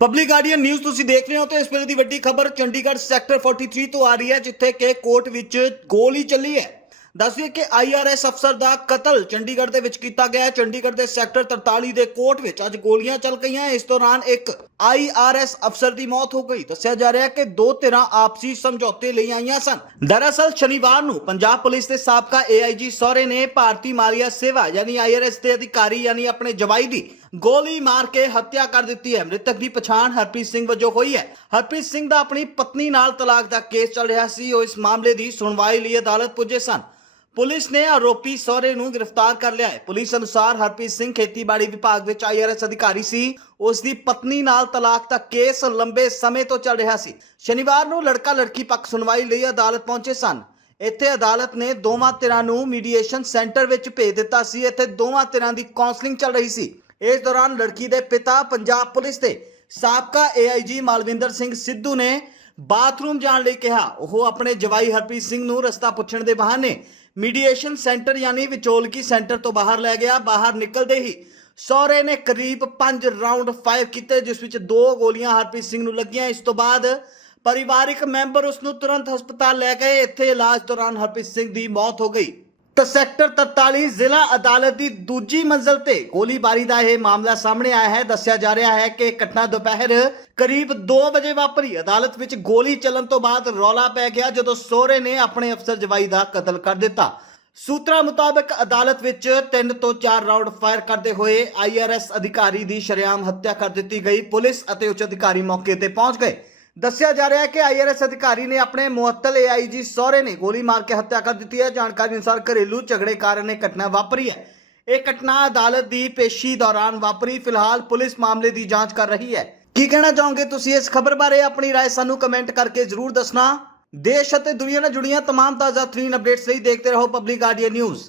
Public guardian news ਤੁਸੀਂ ਦੇਖ ਰਹੇ ਹੋ ਤੇ ਇਸ ਵੇਲੇ ਦੀ ਵੱਡੀ ਖਬਰ ਚੰਡੀਗੜ੍ਹ ਸੈਕਟਰ 43 ਤੋਂ ਆ ਰਹੀ ਹੈ, ਜਿੱਥੇ ਕਿ ਕੋਰਟ ਵਿੱਚ ਗੋਲੀ ਚੱਲੀ ਹੈ। ਦੱਸਦੇ ਕਿ ਆਈਆਰਐਸ ਅਫਸਰ ਦਾ ਕਤਲ ਚੰਡੀਗੜ੍ਹ ਦੇ ਵਿੱਚ ਕੀਤਾ ਗਿਆ ਹੈ। ਚੰਡੀਗੜ੍ਹ ਦੇ ਸੈਕਟਰ 43 ਦੇ ਕੋਰਟ ਵਿੱਚ ਅੱਜ ਗੋਲੀਆਂ ਚੱਲ ਗਈਆਂ ਇਸ ਦੌਰਾਨ ਇੱਕ ਆਈਆਰਐਸ ਅਫਸਰ ਦੀ ਮੌਤ ਹੋ ਗਈ। ਦੱਸਿਆ ਜਾ ਰਿਹਾ ਹੈ ਕਿ ਦੋ ਧਿਰਾਂ ਆਪਸੀ ਸਮਝੌਤੇ ਲਈ ਆਈਆਂ ਸਨ। ਦਰਅਸਲ ਸ਼ਨੀਵਾਰ ਨੂੰ ਪੰਜਾਬ ਪੁਲਿਸ ਦੇ ਸਾਬਕਾ ਏਆਈਜੀ ਸੋਰੇ ਨੇ ਭਾਰਤੀ ਮਾਲੀਆ ਸੇਵਾ, ਯਾਨੀ ਆਈਆਰਐਸ ਦੇ ਅਧਿਕਾਰੀ, ਯਾਨੀ ਆਪਣੇ ਜਵਾਈ ਦੀ ਗੋਲੀ ਮਾਰ ਕੇ ਹੱਤਿਆ ਕਰ ਦਿੱਤੀ ਹੈ। ਮ੍ਰਿਤਕ ਦੀ ਪਛਾਣ ਹਰਪ੍ਰੀਤ ਸਿੰਘ ਵਜੋਂ ਹੋਈ ਹੈ। ਹਰਪ੍ਰੀਤ ਸਿੰਘ ਦਾ ਆਪਣੀ ਪਤਨੀ ਨਾਲ ਤਲਾਕ ਦਾ ਕੇਸ ਚੱਲ ਰਿਹਾ ਸੀ। ਉਹ ਇਸ ਮਾਮਲੇ ਦੀ ਸੁਣਵਾਈ ਲਈ ਅਦਾਲਤ ਪੁੱਜੇ ਸਨ। ਪੁਲਿਸ ਨੇ ਆਰੋਪੀ ਸਹੁਰੇ ਨੂੰ ਗ੍ਰਿਫਤਾਰ ਕਰ ਲਿਆ ਹੈ। ਪੁਲਿਸ ਅਨੁਸਾਰ ਹਰਪ੍ਰੀਤ ਸਿੰਘ ਖੇਤੀਬਾੜੀ ਵਿਭਾਗ ਵਿੱਚ ਆਈਆਰਐਸ ਅਧਿਕਾਰੀ ਸੀ। ਉਸ ਦੀ ਪਤਨੀ ਨਾਲ ਤਲਾਕ ਦਾ ਕੇਸ ਲੰਬੇ ਸਮੇਂ ਤੋਂ ਚੱਲ ਰਿਹਾ ਸੀ। ਸ਼ਨੀਵਾਰ ਨੂੰ ਲੜਕਾ ਲੜਕੀ ਪੱਖ ਸੁਣਵਾਈ ਲਈ ਅਦਾਲਤ ਪਹੁੰਚੇ ਸਨ। ਇੱਥੇ ਅਦਾਲਤ ਨੇ ਦੋਵਾਂ ਧਿਰਾਂ ਨੂੰ ਮੀਡੀਏਸ਼ਨ ਸੈਂਟਰ ਵਿੱਚ ਭੇਜ ਦਿੱਤਾ ਸੀ। ਇੱਥੇ ਦੋਵਾਂ ਧਿਰਾਂ ਦੀ ਕਾਉਂਸਲਿੰਗ ਚੱਲ ਰਹੀ ਸੀ। ਇਸ ਦੌਰਾਨ ਲੜਕੀ ਦੇ ਪਿਤਾ ਪੰਜਾਬ ਪੁਲਿਸ ਦੇ ਸਾਬਕਾ ਏਆਈਜੀ ਮਾਲਵਿੰਦਰ ਸਿੰਘ ਸਿੱਧੂ ਨੇ ਬਾਥਰੂਮ ਜਾਣ ਲਈ ਕਿਹਾ। ਉਹ ਆਪਣੇ ਜਵਾਈ ਹਰਪ੍ਰੀਤ ਸਿੰਘ ਨੂੰ ਰਸਤਾ ਪੁੱਛਣ ਦੇ ਬਹਾਨੇ ਮੀਡੀਏਸ਼ਨ ਸੈਂਟਰ ਯਾਨੀ ਵਿਚੋਲਕੀ ਸੈਂਟਰ ਤੋਂ ਬਾਹਰ ਲੈ ਗਿਆ। ਬਾਹਰ ਨਿਕਲਦੇ ਹੀ ਸਹੁਰੇ ਨੇ ਕਰੀਬ 5 ਰਾਉਂਡ ਫਾਇਰ ਕੀਤੇ, ਜਿਸ ਵਿੱਚ ਦੋ ਗੋਲੀਆਂ ਹਰਪ੍ਰੀਤ ਸਿੰਘ ਨੂੰ ਲੱਗੀਆਂ। ਇਸ ਤੋਂ ਬਾਅਦ ਪਰਿਵਾਰਿਕ ਮੈਂਬਰ ਉਸ ਨੂੰ ਤੁਰੰਤ ਹਸਪਤਾਲ ਲੈ ਗਏ। ਇੱਥੇ ਇਲਾਜ ਦੌਰਾਨ ਹਰਪ੍ਰੀਤ ਸਿੰਘ ਦੀ ਮੌਤ ਹੋ ਗਈ। ਤਾਂ ਸੈਕਟਰ 43 ਜ਼ਿਲ੍ਹਾ ਅਦਾਲਤ ਦੀ ਦੂਜੀ ਮੰਜ਼ਲ ਤੇ ਗੋਲੀਬਾਰੀ ਦਾ ਇਹ ਮਾਮਲਾ ਸਾਹਮਣੇ ਆਇਆ ਹੈ। ਦੱਸਿਆ ਜਾ ਰਿਹਾ ਹੈ ਕਿ ਘਟਨਾ ਦੁਪਹਿਰ ਕਰੀਬ 2 ਵਜੇ ਵਾਪਰੀ। ਅਦਾਲਤ ਵਿੱਚ ਗੋਲੀ ਚੱਲਣ ਤੋਂ ਬਾਅਦ ਰੌਲਾ ਪੈ ਗਿਆ ਜਦੋਂ ਸਹੁਰੇ ਨੇ ਆਪਣੇ ਅਫਸਰ ਜਵਾਈ ਦਾ ਕਤਲ ਕਰ ਦਿੱਤਾ। ਸੂਤਰਾਂ ਮੁਤਾਬਕ ਅਦਾਲਤ ਵਿੱਚ 3 ਤੋਂ 4 ਰਾਉਂਡ ਫਾਇਰ ਕਰਦੇ ਹੋਏ ਆਈਆਰਐਸ ਅਧਿਕਾਰੀ ਦੀ ਸ਼ਰੇਆਮ ਹੱਤਿਆ ਕਰ ਦਿੱਤੀ ਗਈ। ਪੁਲਿਸ ਅਤੇ ਉੱਚ ਅਧਿਕਾਰੀ ਮੌਕੇ ਤੇ ਪਹੁੰਚ ਗਏ। ਦੱਸਿਆ ਜਾ ਰਿਹਾ ਹੈ ਕਿ ਆਈਆਰਐਸ ਅਧਿਕਾਰੀ ਨੇ ਆਪਣੇ ਮੁਅੱਤਲ ਏਆਈਜੀ ਸਹੁਰੇ ਨੇ ਗੋਲੀ ਮਾਰ ਕੇ ਹੱਤਿਆ ਕਰ ਦਿੱਤੀ ਹੈ ਜਾਣਕਾਰੀ ਅਨੁਸਾਰ ਘਰੇਲੂ ਝਗੜੇ ਕਾਰਨ ਇਹ ਘਟਨਾ ਵਾਪਰੀ ਹੈ ਇਹ ਘਟਨਾ ਅਦਾਲਤ ਦੀ ਪੇਸ਼ੀ ਦੌਰਾਨ ਵਾਪਰੀ ਫਿਲਹਾਲ ਪੁਲਿਸ ਮਾਮਲੇ ਦੀ ਜਾਂਚ ਕਰ ਰਹੀ ਹੈ ਕੀ ਕਹਿਣਾ ਚਾਹੋਗੇ ਤੁਸੀਂ ਇਸ ਖਬਰ ਬਾਰੇ ਆਪਣੀ رائے ਸਾਨੂੰ ਕਮੈਂਟ ਕਰਕੇ ਜ਼ਰੂਰ ਦੱਸਣਾ ਦੇਸ਼ ਅਤੇ ਦੁਨੀਆ ਨਾਲ ਜੁੜੀਆਂ तमाम ਤਾਜ਼ਾ ਤਰੀਨ ਅਪਡੇਟਸ ਲਈ ਦੇਖਦੇ ਰਹੋ ਪਬਲਿਕ ਗਾਰਡੀਅਨ ਨਿਊਜ਼